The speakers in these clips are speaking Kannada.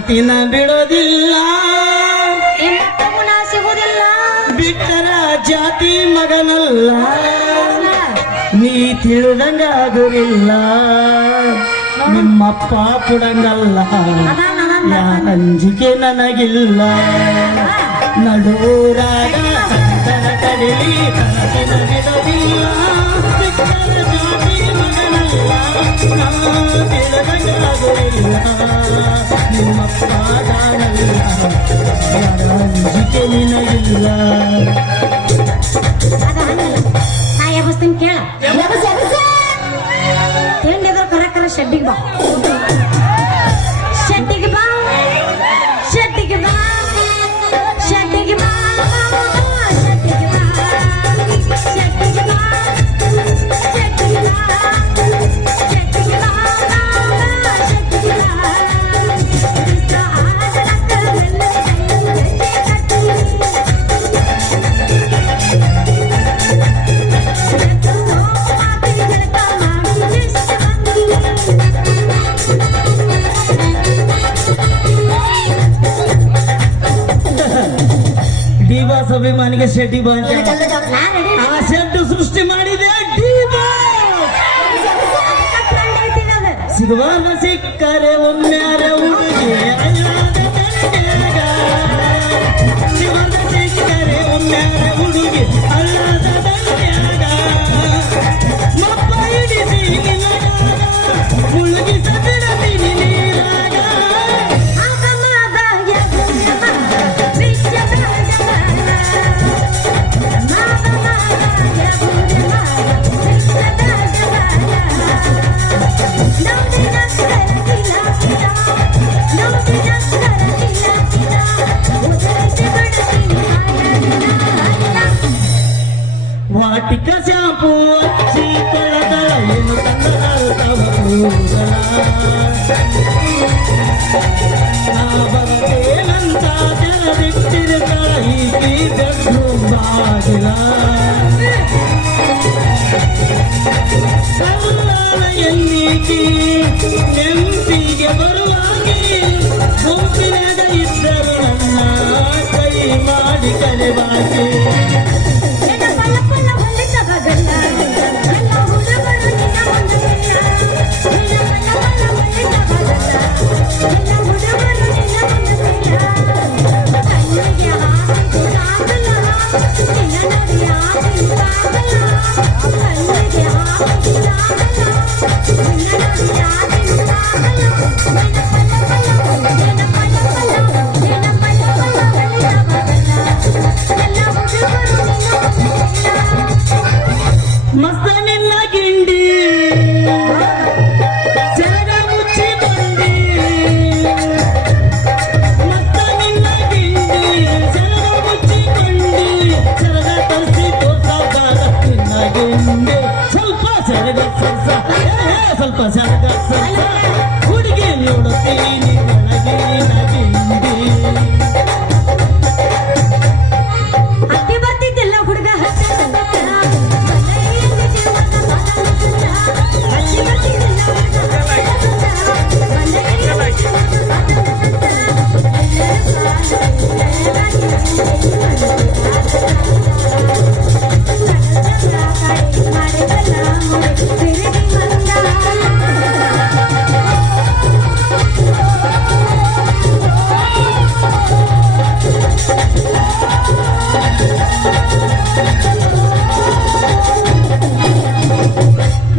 ಗೆಳತಿನ ಬಿಡೋದಿಲ್ಲ, ಗುಣ ಸಿಗುದಿಲ್ಲ, ಬಿಟ್ಟರ ಜಾತಿ ಮಗನಲ್ಲ, ನೀ ತಿಳಿದಂಗ ಆಗುದಿಲ್ಲ, ನಿಮ್ಮಪ್ಪ ಕೊಡಂಗಲ್ಲ, ಅಂಜಿಕೆ ನನಗಿಲ್ಲ, ನಡೂರಾಗ ಸಂತನ ಕಡಿಲಿ ಕನಸಿನ ಬಿಡೋದಿಲ್ಲ, ಬಿಟ್ಟರ ಜಾತಿ ಮಗನಲ್ಲ, ನಾ ತಿಳಿದಂಗ ಆಗುದಿಲ್ಲ, ನಿಮ್ಮಪ್ಪ ಕಾಣಲ್ಲ, ಅಂಜಿಕೆ ನಿನಗಿಲ್ಲ. ನಾ ಎಬಸ್ತೀನಿ ಕೇಳ, ತಿಂಡಿದ್ರು ಕರ ಶೆಡ್ಡಿಗೆ ಬಾ, ಶೆಡ್ಡಿಗೆ ಬಾ, ಶೆಡ್ಡಿಗೆ ಬಾ, ಶೆಡ್ಡಿಗೆ ಬಾ, ಶೆಡ್ಡಿಗೆ ಬಾ, ಶೆಡ್ಡಿಗೆ ಬಾ, ಶೆಡ್ಡಿಗೆ ಬಾ, ಶೆಡ್ಡಿಗೆ ಬಾ, ಶೆಡ್ಡಿಗೆ ಡಿಬಾಸ್ ಅಭಿಮಾನಿಗೆ ಶೆಡ್ಡಿ ಬಾ ಅಂತ ಆ ಶೆಡ್ ಸೃಷ್ಟಿ ಮಾಡಿದೆ ಡಿಬಾಸ್. ಸಿಗುವಾಗ ಸಿಕ್ಕರೆ ಒಮ್ಮ್ಯಾರ ಹುಡುಗಿ ಅಲ್ಲಾದ ತಂಡ್ಯಾಗ, ಸಿಗುವಾಗ ಸಿಕ್ಕರೆ ಒಮ್ಮ್ಯಾರ ಹುಡುಗಿ ಅಲ್ಲಾದ ತಂಡ್ಯಾಗ, ಮಪ್ಪ ಹಿಡಿಸಿ ನಿನಗಾಗ ಮುಳುಗಿಸ ಬಿಡತೀನಿ ನೀರಾಗ. ವಾಟಿಕ ಶಾಂಪು ಹಚ್ಚಿ ತೊಳೆದಳ ಏನು ತಂದಳ ನಾ ಬರ್ತೇನಂತ ತೆರೆದಿಟ್ಟಿರುತ್ತಳ ಈಕಿ ಬೆಡ್ರೂಮ್ ಬಾಗಿಲ. ಕಲ್ಲಾಳ ಎನ್ನೀಕಿ ನೆಂಪಿಗೆ ಬರುವಾಗಿ ಗುಂಪಿನಾಗ ಇದ್ದರು ನನ್ನ ಕೈ ಮಾಡಿ ಕಲೆಬಾಕಿ. ಮಸ್ತ ನಿನ್ನ ಗಿಂಡಿ ಸೆರಗ ಮುಚ್ಚಿ ಬಂದಿ, ಮಸ್ತ ನಿನ್ನ ಗಿಂಡಿ ಸೆರಗ ಮುಚ್ಚಿ ಬಂದಿ, ಸೆರಗ ತರಿಸಿ ತೋರ್ಸಾಗ ನಿನ್ನ ಗಿಂಡಿ ಸ್ವಲ್ಪ ಸೆರಗ ಸರ್ಸ, ಸ್ವಲ್ಪ ಸೆರಗ ಸರ್ಸ, ಹುಡುಗಿ ನೋಡುತ್ತೀನಿ ಒಳಗಿನ ಗಿಂಡಿ. ಅತ್ತಿ ಬರ್ತಿದ್ದಿಲ್ಲ ಹುಡುಗ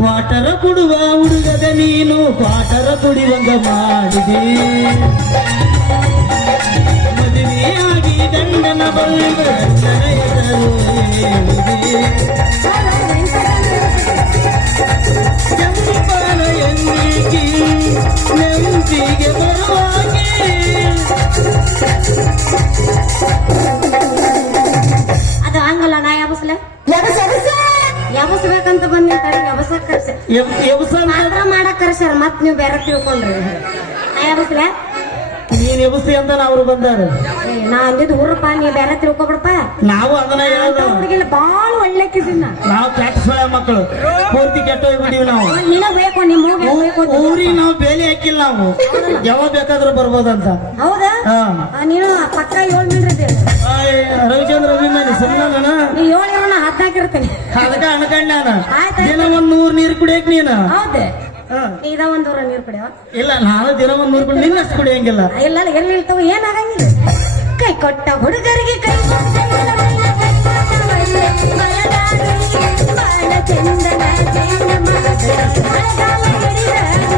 ವಾಟರ ಕುಡುವ ಹುಡುಗದ ನೀನು ಕ್ವಾಟರ ಕುಡಿವಂಗ ಮಾಡಿದಿ, ಮದುವೆಯಾಗಿ ಗಂಡನ ಬಳಿಗ ಗಂಡನ ಎದರು ಚಂಪಾನ ಎನ್ನಿಕಿ ನೆಂಪಿಗೆ ಬರುವಾಗೆ. ಅದು ಹಂಗಲ್ಲ, ನಾ ಯಾಬಸ್ಲೆ ಯಾಬಸ್ಬೇಕಂತ ಬಂದಿ ಯಾಬಸಕ್ ಕರ್ಸ ಮಾತ್ರ ಮಾಡಕ್ ಕರ್ಸ್ಯಾರ, ಮತ್ ನೀವು ಬೇರೆ ತಿಳ್ಕೊಂಡ್ರಿ. ನಾ ಯಾಬಸ್ಲೆ ನೀನ್ ಎಬ್ಸಿ ಅಂತ ಅವ್ರು ಬಂದಾರ, ನಾ ಅಂದಿದ್ದು ಊರಪ್ಪ, ನೀ ಬೇರೆ ತಿಳ್ಕೊಬಿಡಪ್ಪ. ನಾವು ಅದನ್ನ ಹೇಳೋದು, ಹುಡುಗಿಲ್ಲ ಬಾಳ ಒಳ್ಳೆಕಿದ್ದೀನ ನಾವು ಕೆಟ್ಟ ಸೊಳ್ಳೆ ಮಕ್ಕಳು, ಪೂರ್ತಿ ಕೆಟ್ಟ ಹೋಗ್ಬಿಟ್ಟಿವಿ ನಾವು. ನಿನ್ನ ಬೇಕು ನಿಮ್ ಹೋಗಿ ಊರಿಗೆ ನಾವು ಬೇಲಿ ಹಾಕಿಲ್ಲ ನಾವು ಯಾವಾಗ ಬೇಕಾದ್ರೂ ಬರ್ಬೋದಂತ. ಹೌದಾ ಹಾ ನೀನು ಪಕ್ಕ 7 ಮೀಟರ್ ಇದ್ದೀವಿ ರವಿಚಂದ್ರ ಅಭಿಮಾನಿ ಸುಮ್ಮನ ನೀ 7 10 ಹಾಕಿರ್ತೇನೆ ಅದಕ್ಕ ಅನ್ಕಂಡ ಆಯ್ತು. ದಿನ 100 ನೀರ್ ಕುಡಿಯಕ್ ನೀನು. ಹೌದೇ ಹಾ. ಇದ 1 ದೂರ ನೀರು ಕುಡಿಯವ ಇಲ್ಲ ನಾನು ದಿನ 100 ಕುಡಿ ನಿನ್ನಷ್ಟು ಕುಡಿಯಂಗಿಲ್ಲ. ಇಲ್ಲ ಎಲ್ಲಿ ಇಲ್ತಾವ ಏನಾಗಂಗಿಲ್ಲ. ಕೈ ಕೊಟ್ಟ ಹುಡುಗರಿಗೆ ಕೈ ಕೊಟ್ಟ ಬಾಳ ಚಂದನ ಜೀವನ ಮಾಡಿದ ಮಳೆಗಾಲ ಹಿಡಿದಾಡಿ.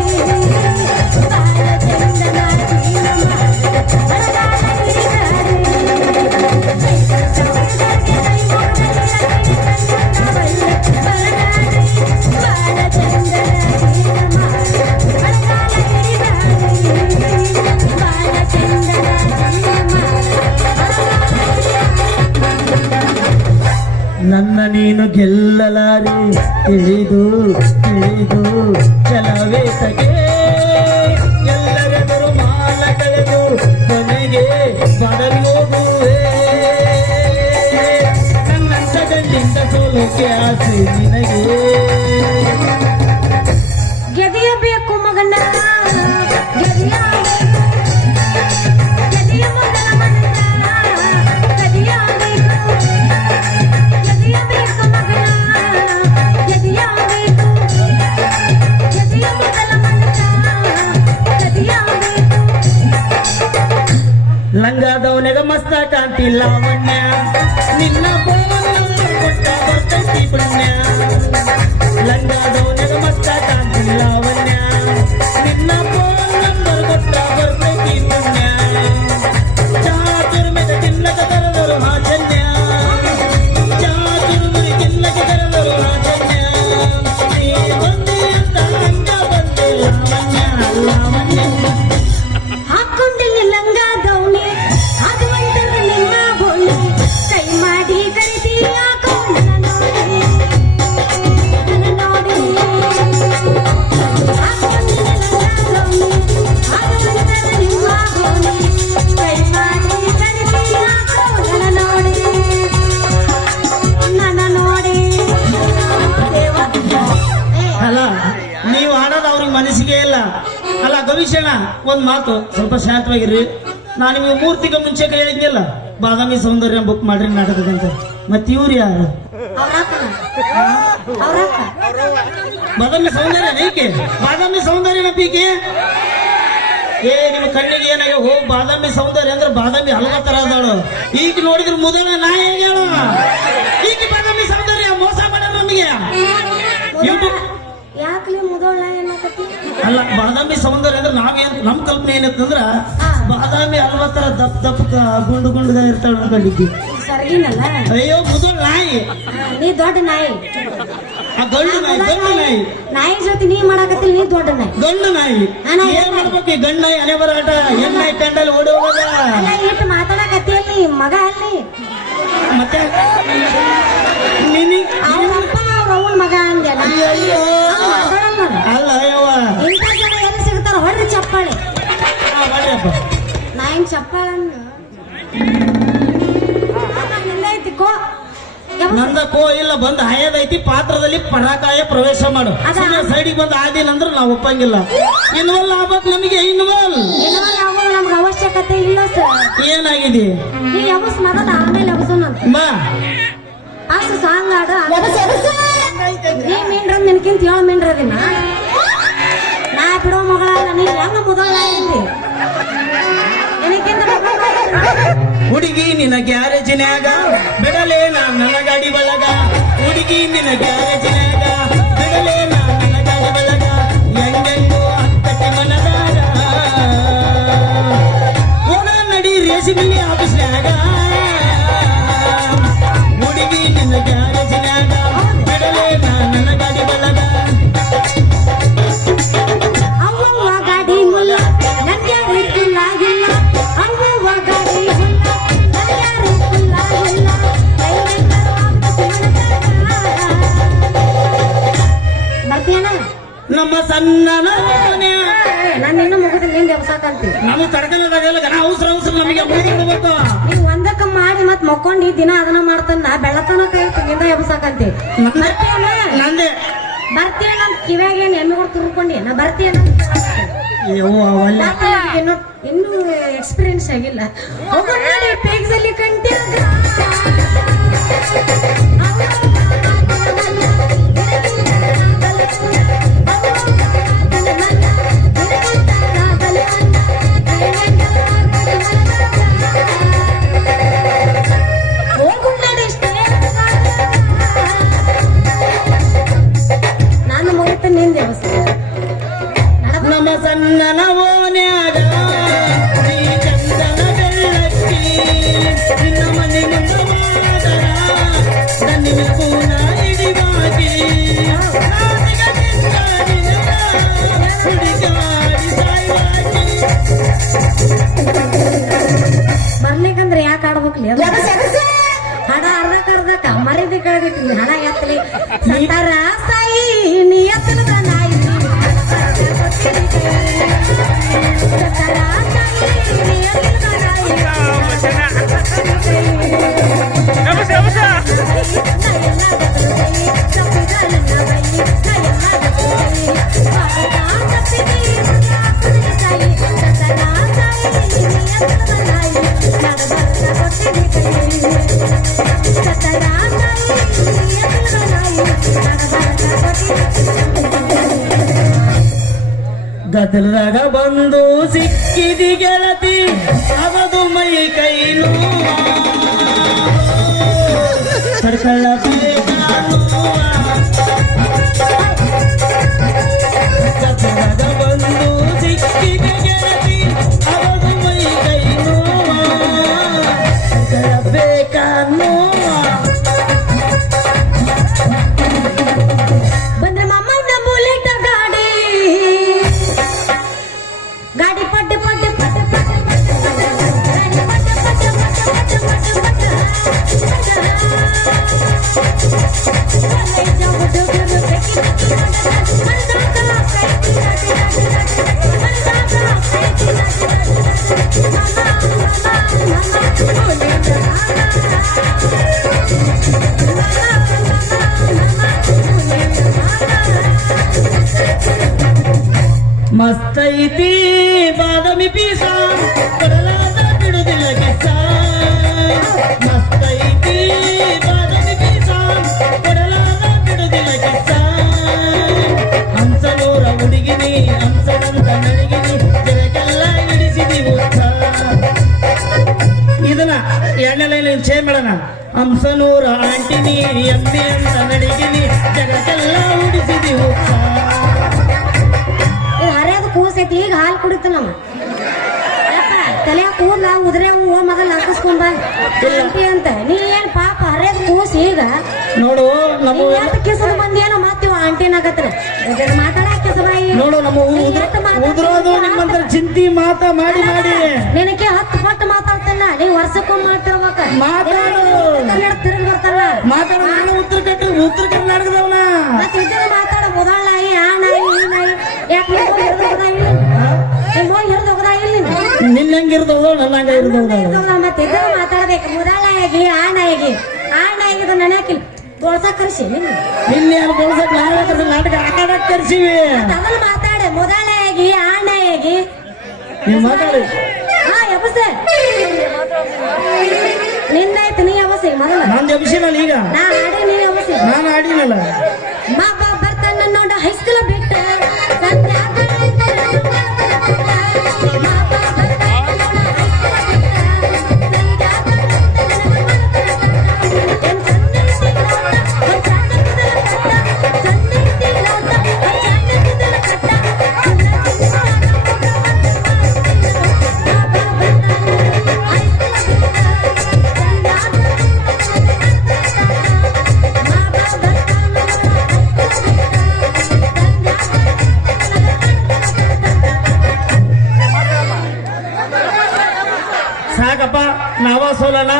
ಬಾಳ ಚಂದನ ಜೀವನ ಮಾಡಿದ ಮಳೆಗಾಲ ಹಿಡಿದಾಡಿ. ಕೈ ಕೊಟ್ಟ ಹುಡುಗರಿಗೆ ಕೈ ಕೊಟ್ಟ ಬರದಾಡಿ. ಬಾಳ ಚಂದನ ಜೀವನ ಮಾಡಿದ ಮಳೆಗಾಲ ಹಿಡಿದಾಡಿ. ಬಾಳ ಚಂದನ ಜೀವನ ನನ್ನ ನೀನು ಗೆಲ್ಲಲಾರೆ ತಿಳಿದು ತಿಳಿದು ಚಲವೇತಗೆ ಎಲ್ಲರೆದುರು ಮಾಲ ಕಳೆದು ಕೊನೆಗೆ ಬದಲಿ ಹೋಗುವೆ. ನನ್ನಂತ ಗಂಡಿಂದ ಸೋಲಕ್ಕೆ ಆಸೆ ನಿನಗೆ. ಗೆದಿಯಬೇಕು ಮಗನ ಗೆದಿಯಬೇಕು ಗೆದಿಯ ಮೊದಲ ಮನನ ಗೆದಿಯಬೇಕು ಗೆದಿಯಬೇಕು ಮಗನ ಗೆದಿಯಬೇಕು ಗೆದಿಯ ಮೊದಲ ಮನನ ಗೆದಿಯಬೇಕು. ಲಂಗಾದವನೆಗ ಮಸ್ತ ಕಾಂತಿ ಲಾವಣ್ಯ ನಿನ್ನ ಕೊಟ್ಟ ಬರ್ತೈತಿ ಪುಣ್ಯ. ಲಂಗಾದವನೆಗ ಮಸ್ತ ಕಾಂತಿ ಲಾವಣ್ಯ ನಿನ್ನ ನಂಬರ್ ಕೊಟ್ಟ ಬರ್ತೈತಿ ಪುಣ್ಯ. ಚಾತುರ್ಮೆದ ತಿನ್ನಕ ತರದರು ಹಾಜನ್ಯ ಚಾತುರ್ಮುರಿ ತಿನ್ನಕ ತರದರು ಹಾಜನ್ಯ. ನೀ ಬಂದಿ ಅಂತ ಹಂಗ ಬಂದೆ ಲಾವಣ್ಯ ಲಾವಣ್ಯ. ಹಾಕೊಂಡಿಲ್ಲ ಲಂಗ ದೌಣಿ ಅದು ಒಂದರ ನಿಮ್ಮ ಬೋಣಿ ಕೈ ಮಾಡಿ ಕರಿತಿ ಯಾಕೋ ನನ್ನ ನೋಡಿ ನನ್ನ ನೋಡಿ. ಹಾಕೊಂಡಿಲ್ಲ ಲಂಗ ದೌಣಿ ಅದು ಒಂದರ ನಿಮ್ಮ ಬೋಣಿ ಕೈ ಮಾಡಿ ಕರಿತಿ ಯಾಕೋ ನನ್ನ ನೋಡಿ ನನ್ನ ನೋಡಿ. ದೇವ ಅಲ್ಲ ನೀವು ಆಡೋದು ಅವ್ರಿಗೆ ಮನಸ್ಸಿಗೆ ಇಲ್ಲ. ಅಲ್ಲ ಗವಿಶಣ ಒಂದ್ ಮಾತು ಸ್ವಲ್ಪ ಶಾಂತವಾಗಿರ್ರಿ. ನಾನು ನಿಮಗೆ 3 ತಿಂಗಳ ಮುಂಚೆ ಹೇಳಿದ್ನಿಲ್ಲ ಬಾದಾಮಿ ಸೌಂದರ್ಯ ಬುಕ್ ಮಾಡ್ರಿ ನಾಟಕದಂತ. ಮತ್ತೆ ಇವ್ರು ಯಾರು? ಅವ್ರಕ್ಕ ಬಾದಾಮಿ ಸೌಂದರ್ಯ ಏಕೆ ಬಾದಾಮಿ ಸೌಂದರ್ಯನ ಪೀಕೆ ಏ ನಿಮ್ಮ ಕಣ್ಣಿಗೆ ಏನಾಗ ಹೋಗ್ ಬಾದಾಮಿ ಸೌಂದರ್ಯ ಅಂದ್ರೆ ಬಾದಾಮಿ ಹಲ್ವಾ ತರ ಅದಾಳು. ಈಗ ನೋಡಿದ್ರೆ ಮುದಲ ನಾ ಹೇಳು ಈಗ ಬಾದಾಮಿ ಸೌಂದರ್ಯ ಮೋಸ ಮಾಡೋದು ನಮಗೆ. ಯಾಕಲಿ ಮುದೋಳ ಏನಾಕತಿ ಅಲ್ಲ ಬಾದಾಮಿ ಸೌಂದರ್ಯ ಅಂದ್ರೆ ನಾವೇನ್ ನಮ್ ಕಲ್ಪನೆ ಏನಂತಂದ್ರ ಬಾದಾಮಿ ಹಲ್ವಾ ತರ ದಪ್ಪ ದಪ್ಪ ಗುಂಡು ಗುಂಡುಗ ಇರ್ತಾಳ ಅನ್ಕೊಂಡಿದ್ದಿ. ಸರ್ಗಿನಲ್ಲ ಅಯ್ಯೋ ಮುದೋಳ್ ನಾಯಿ ನೀ ದೊಡ್ಡ ನಾಯಿ. ಆ ಗಂಡು ನಾಯಿ ಗಂಡು ನಾಯಿ ನಾಯಿ ಜೊತೆ ನೀ ಮಾಡಾಕತ್ತಿಲ್ಲ ನೀ ದೊಡ್ಡ ನಾಯಿ. ಗಂಡು ನಾಯಿ ಏನ್ ಮಾಡ್ಬೇಕು ಈ ಗಂಡು ನಾಯಿ ಅನೆ ಬರಾಟ ಹೆಣ್ಣಾಯಿ ಕಂಡಲ್ಲಿ ಓಡಿ ಹೋಗೋದ. ಅಲ್ಲ ಇಟ್ಟು ಮಾತಾಡಕತ್ತಿ ಅಲ್ಲಿ ಮಗ ಅಲ್ಲಿ ಮತ್ತೆ ನಿನಗ್ ಅವ್ರಪ್ಪ ಅವ್ರ ಅವನ್ ಮಗ ಅಂದೆ ಅಲ್ಲ ಅಯ್ಯವ್ವ ಇಂಥ ಜನ ಎಲ್ಲಿ ಸಿಗ್ತಾರ ಹೊಡ್ರಿ ಚಪ್ಪಾಳೆ. ಮಾಡ್ರಿಯಪ್ಪ ನಾ ಹಿಂಗ್ ಚಪ್ಪಾಳನ್ನ ನಿಂದೈತಿಕೋ ನಂದ ಕೋ ಇಲ್ಲ ಬಂದ್ ಹಯದೈತಿ ಪಾತ್ರದಲ್ಲಿ ಪರಾಕಾಯ ಪ್ರವೇಶ ಮಾಡು. ಸೈಡಿಗೆ ಬಂದು ಆದಿಲ್ಲ ಅಂದ್ರೆ ನಾವು ಒಪ್ಪಂಗಿಲ್ಲ. ಇನ್ವಾಲ್ ಆಗ್ಬೇಕು ನಮಗೆ ಇನ್ವಾಲ್ ಯಾವಾಗ ನಮ್ಗೆ ಅವಶ್ಯಕತೆ ಇಲ್ಲ ಸರ್. ಏನಾಗಿದೆ ನೀ ಯಾವಸ್ ಮೊದಲ ಆಮೇಲೆ ಯಾವಸೋನಂತ ಬಾ ಅಷ್ಟು ಸಾಂಗ್ ಆಡ ನೀ ಮೀನ್ರ ನಿನ್ಕಿಂತ 7 ಮೀನ್ರ ದಿನ ನಾ ಬಿಡೋ ಮಗಳಲ್ಲ ನೀ ಹೆಂಗ ಮುದೋಳ ಐತಿ ನಿನಕ್ಕಿಂತ ಹುಡುಗಿ ನಿನ್ನ ಗ್ಯಾರೇಜಿನ್ಯಾಗ ಬಿಡಲೇ ನಾ ನನ್ನ ಗಾಡಿ ಬಳಗ. ಹುಡುಗಿ ನಿನ್ನ ಗ್ಯಾರೇಜಿನ್ಯಾಗ ಬಿಡಲೇ ನಾ ನನ್ನ ಗಾಡಿ ಬಳಗ. ಹೆಂಗೆಂಗೋ ಹತ್ತಕ್ಕೆ ಮನದಾಗ ಹೋಗ ನಡಿ ರೇಷ್ಮೆ ಆಫೀಸ್ನ್ಯಾಗ. ಹುಡುಗಿ ನಿನ್ನ ಗ್ಯಾರೇಜಿನ್ಯಾಗ ಬಿಡಲೇ ನಾ ನನ್ನ ಗಾಡಿ ಬಳಗ. ಅವ್ವ ಗಾಡಿ ಮುಲ್ಲ ನನ್ಗೆ ಆಗಿಲ್ಲ ಅವ್ವ ಗಾಡಿ ಮುಲ್ಲ ನನ್ಗೆ ಆಗಿಲ್ಲ ಬರ್ತೀಯನ ನಮ್ಮ ಸಣ್ಣನ ನಾನು ಇನ್ನು ಮುಗಿದಿಲ್ಲ ನಿಂದ ಎಬ್ಸಾಕಂತೀವಿ ನಮಗೆ ತಡ್ಕಲದಾಗಲ್ಲ ಗನ ಅವಸರ ಅವಸರ ನಮಗೆ ಮುಗಿಬಿಡ್ಬೇಕು. ನೀವ್ ಒಂದಕ್ಕ ಮಾಡಿ ಮತ್ ಮಕ್ಕೊಂಡಿ ದಿನ ಅದನ್ನ ಮಾಡ್ತಾನ ಬೆಳತನ ಕೈ ನಿಂದ ಎಬ್ಸಾಕಂತಿ ನಂದೇ ಬರ್ತೀಯೇನಂತ ಕಿವ್ಯಾಗೇನು ಎಮ್ಮೆಗಳು ತುರ್ಕೊಂಡಿ ನಾ ಬರ್ತೀಯೇನ ಒಳ್ಳೆ ಇನ್ನೂ ಎಕ್ಸ್ಪೀರಿಯನ್ಸ್ ಆಗಿಲ್ಲ ಹೋಗೋಣ ನೋಡಿ ಪೇಗ್ಸಲ್ಲಿ ಕಂಟ್ಯಾಗ ನಾನು ಮುಗಿತ ನಿಂದೆ ನಮ್ಮ ಸಣ್ಣನ ಓನ್ಯಾಗ ಈ ಚಂದನ ಬೆಳ್ಳಕ್ಕಿ ನಿನ್ನ ಮನೆ ಮುಂದ ಮಾದರ ದನ್ನಿನ ಕೂನ ಹಿಡಿವಾಗಿ ಹುಡುಗಾಡಿ ಸಾಯ್ವಾಗಿ ಬರ್ಲಿಕ್ಕಂದ್ರೆ ಯಾಕೆ ಆಡ್ಬೇಕ್ಲಿ ಅದು ಹಡ ಅರ್ಧಕ್ಕ ಮರಿದಿ ಕಳೆದಿಟ್ಟಿನಿ ಹಣ ಎತ್ತಲಿ ಸಂತಾರ ಸಾಯಿ ನೀ ಎತ್ತಲದ ನಾಯಿ ಸಂತಾರ ಸಾಯಿ ನೀ ಎತ್ತಲದ ಗದ್ದಲದಾಗ ಬಂದು ಸಿಕ್ಕಿದಿ ಗೆಳತಿ ಅವದು ಮೈ ಕೈ ಪಡ್ಕಳ್ಳ ಗದ್ದಲದಾಗ ಬಂದು ಸಿಕ್ಕಿದಿ ಗೆಳತಿ ಅವದು ಮೈ ಕೈ ಬೇಕಾನು ಬಂದ್ರೆ ಮಮ್ಮನ ಬುಲೆಟ್ ಗಾಡಿ ಗಾಡಿ ಪಡ್ಡೆ ಪಡ್ಡೆ ಪಡ್ಡೆ ಪಡ್ಡೆ ಮಸ್ತೈತಿ ಬಾದಾಮಿ ಪೀಸ ಕೊಡಲಾದ ಬಿಡುದಿಲ್ಲ ಕೆಸ ಮಸ್ತೈತಿ ಬಾದಾಮಿ ಪೀಸ ಕೊಡಲಾದ ಬಿಡುದಿಲ್ಲ ಕೆಸ ಹಂಸನೂರ ಹುಡುಗಿನಿ ಹಂಸನಂತ ನಡಿಗಿನಿ ಜಗಕ್ಕೆಲ್ಲ ಹಿಡಿಸಿದಿ ಉತ್ಸ ಇದನ್ನ ಎರಡನೇ ಲೈನ್ ಚೇಂಜ್ ಮಾಡೋಣ ಹಂಸನೂರ ಆಂಟಿನಿ ಎಮ್ಮೆ ಅಂತ ನಡಿಗಿನಿ ಜಗಕ್ಕೆಲ್ಲ ಹುಡಿಸಿದಿ ಉತ್ಸ ಹರಿಯದು ಕೂಸೈತಿ ಈಗ ಹಾಲು ಕುಡಿತು ನಮ್ಮ ತಲೆ ಕೂದ್ಲ ಉದ್ರೆ ಹೂವು ಮೊದಲು ಹಾಕಿಸ್ಕೊಂಡ ಅಂತ ನೀ ಏನ್ ಪಾಪ ಹರಿಯದು ಕೂಸ್ ಈಗ ನೋಡು ನಮ್ಮ ಕಿಸದ ಬಂದೇನೋ ಮಾತೀವ ಆಂಟಿನಾಗತ್ರ ಮಾತಾಡಕ್ ಕಿಸಬಾಯಿ ನೋಡು ನಮ್ಮ ಉದ್ರೋದು ನಿಮ್ಮಂತ ಚಿಂತಿ ಮಾತಾ ಮಾಡಿ ಮಾಡಿ ನಿನಗೆ 10 ಪಟ್ಟು ಮಾತಾಡ್ತಲ್ಲ ನೀ ವರ್ಷಕ್ಕೊಮ್ಮೆ ಮಾಡ್ತಿರ್ಬೇಕ ಮಾತಾಡು ಕನ್ನಡ ತಿರುಗಿ ಬರ್ತಾರ ಮಾತಾಡು ನಾನು ಉತ್ತರ ಕರ್ನಾಟಕದವನ ಮತ್ತೆ ಇದನ್ನ ಮಾತಾಡ ಮುದಾಳ ನಾಯಿ ಆ ನಾಯಿ ಈ ನಾಯಿ ಯಾಕೆ ನಿಮ್ ಹೋಗಿ ಹಿರಿದು ಹೋಗದ ಇಲ್ಲಿ ನಿನ್ನ ಹೆಂಗಿರ್ದವ ನನ್ನ ಹಂಗ ಇರ್ದವ ಮತ್ತೆ ಇದನ್ನ ಮಾತಾಡ್ಬೇಕು ಮುದಾಳ ನಾಯಿಗೆ ಆ ನಾಯಿಗೆ ನನಕಿಲ್ ತೋಳ್ಸಕ್ ಕರ್ಸಿ ನಿನ್ನೆ ಬಳಸಕ್ ನಾಟಕ ಆಟಾಡಕ್ ಕರ್ಸಿವಿ ಅದನ್ನ ಮಾತಾಡೆ ಮುದಾಳಾಗಿ ಆ ನಾಯಿಗೆ ನೀವ್ ಮಾತಾಡಿ ಹಾ ಎಬಸೆ ನಿಂದಾಯ್ತು ನೀ ಎಬಸಿ ಮೊದಲ ನಂದು ಎಬ್ಸಿನಲ್ಲ ಈಗ ನಾ ಆಡಿ ನೀ ಎಬಸಿ ನಾನು ಆಡಿನಲ್ಲ ಬಾಬಾ ಬರ್ತಾನ ನೋಡ ಹೈಸ್ಕೂಲ್ ಬಿಟ್ಟ ಸಾಕಪ್ಪ ನಾವ ಸೋಲನ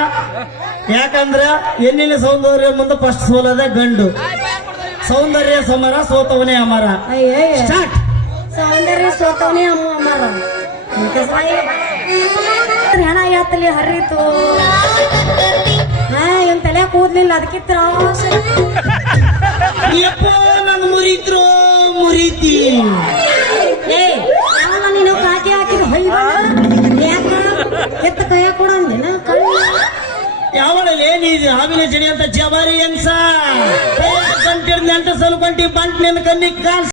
ಯಾಕಂದ್ರ ಹೆಣ್ಣಿನ ಸೌಂದರ್ಯ ಮುಂದೆ ಫಸ್ಟ್ ಸೋಲದ ಗಂಡು ಸೌಂದರ್ಯ ಸಮರ ಸೋತವನೇ ಅಮರ ಸ್ಟಾರ್ಟ್ ಸೌಂದರ್ಯ ಸೋತವನೇ ಅಮ್ಮಾರ ಹೆಣ ಯಾತಲಿ ಹರಿತು ಹಾ ಏನ್ ತಲೆ ಕೂದ್ಲಿಲ್ಲ ಅದಕ್ಕೆ ತ್ರಾಸ ಯಪ್ಪ ನನ್ನ ಮುರಿತ್ರ ಹಾವಿನ ಜಡಿ ಅಂತ ಜವಾರಿ ಎನ್ಸ ಗಂಟೆ ನೆಂಟ ಸಲ್ಕೊಂಡಿ ಬಂಟ್ ನಿನ್ನ ಕಣ್ಣಿಗೆ ಕಾಣಿಸ್